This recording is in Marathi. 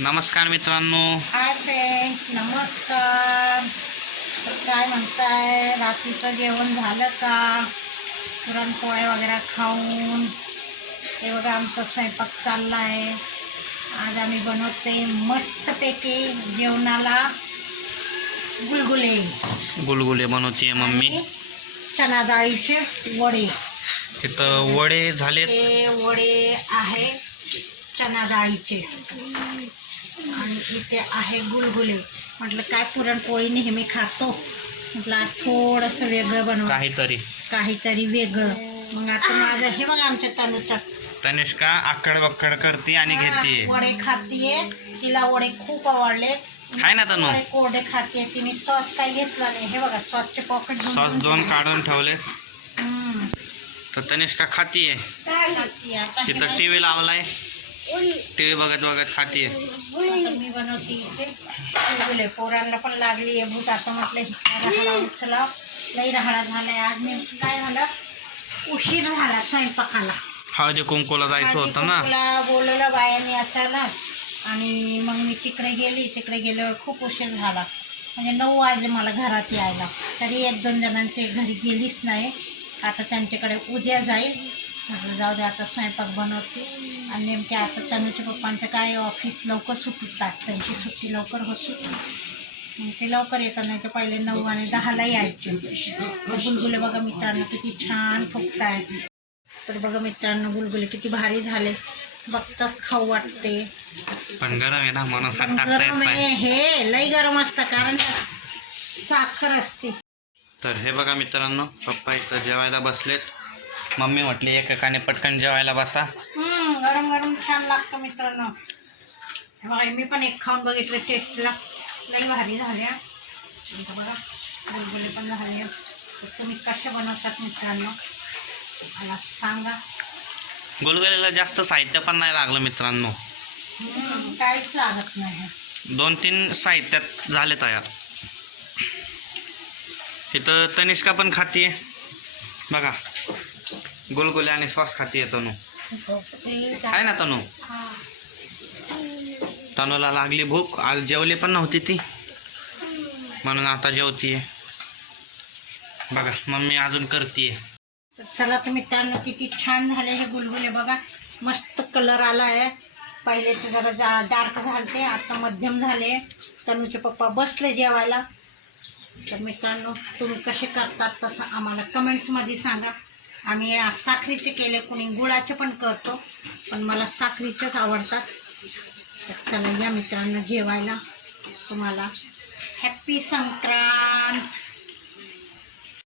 नमस्कार मित्रांनो. हाय फ्रेंड्स नमस्कार. काय म्हणताय? रात्रीचं जेवण झालं का? पुरणपोळ्या वगैरे खाऊन. हे बघा आमचा स्वयंपाक चालला आहे आज आम्ही बनवते मस्तपैकी जेवणाला गुलगुले. गुलगुले बनवते मम्मी. चना डाळीचे वडे. इथं वडे झालेत. हे वडे आहे चना डाळीचे आणि इथे आहे गुलगुले. म्हटलं काय पुरणपोळी नेहमी खातो. म्हटलं आज थोडंसं वेगळं बनव. काहीतरी. काहीतरी वेगळं. मग आता माझं हे बघा आमच्या तांदूळचा तनिष्का आकड बक्कड करते आणि घेते वडे खातीये. तिला वडे खूप आवडले. हाय ना तनू. वडे कोरडे खाते तिने. सॉस काही घेतला नाही. हे बघा सॉसचे पॉकेट सॉस दोन काढून ठेवले. तर तनिष्का खातीये. खातीये. आता हे तिथं नाही- टी व्ही लावलाय. टी व्ही बघत बघत खाते मी बनवते इथे पोरांना पण लागली आहे भूत असं म्हटलं उचला लई राहडा झालाय आज मी काय झालं उशीर झाला स्वयंपाकाला हळदी कुंकूला जायचं होतं ना. तुला बोलवलं बायांनी अचानक आणि मग मी तिकडे गेली तिकडे गेल्यावर खूप उशीर झाला. म्हणजे नऊ वाजले मला घरात यायला. तरी एक दोन जणांचे घरी गेलीच नाही. आता त्यांच्याकडे उद्या जाईल. म्हटलं जाऊ दे आता स्वयंपाक बनवते. आणि नेमक्या आता तनुच्या पप्पांचं काय ऑफिस लवकर सुटतात त्यांची सुट्टी लवकर होती मग ते लवकर येतात नाही तर पहिले नऊ आणि दहाला यायचे. बुलबुले बघा मित्रांनो किती छान आहेत तर बघा मित्रांनो बुलबुले किती भारी झाले. बघताच खाऊ वाटते. पण गरम आहे ना म्हणून गरम आहे हे लई गरम असतं कारण साखर असते. तर हे बघा मित्रांनो पप्पा इथं जेवायला बसलेत. मम्मी म्हटली एकेकाने पटकन जेवायला बसा. हम्म, गरम गरम छान लागतं मित्रांनो. बघा मी पण एक खाऊन बघितलं टेस्टला. लई भारी झाल्या. बघा बुलबुले पण झाले. तुम्ही कसे बनवतात मित्रांनो? मला सांगा. गुलगुलेला जास्त साहित्य पण नाही लागलं मित्रांनो. काहीच लागत नाही. दोन तीन साहित्यात झाले तयार. तिथं तनिष्का पण खातीये. बघा. गुलगुले आणि सॉस आहे तनू. आहे ना तनू? तनूला लागली भूक. आज जेवली पण नव्हती ती. म्हणून आता जेवतीये. बघा मम्मी अजून करतीये. चला तर मित्रांनो किती छान झाले हे गुलगुले. बघा मस्त कलर आला आहे पहिलेचे जरा जा डार्क झालते आता मध्यम झाले. तनूचे पप्पा बसले जेवायला. तर मित्रांनो तुम्ही कसे करतात तसं आम्हाला कमेंट्समध्ये सांगा. आम्ही साखरीचे केले कोणी गुळाचे पण करतो पण मला साखरीचेच आवडतात. तर चला या मित्रांनो जेवायला तुम्हाला. हॅप्पी संक्रांत!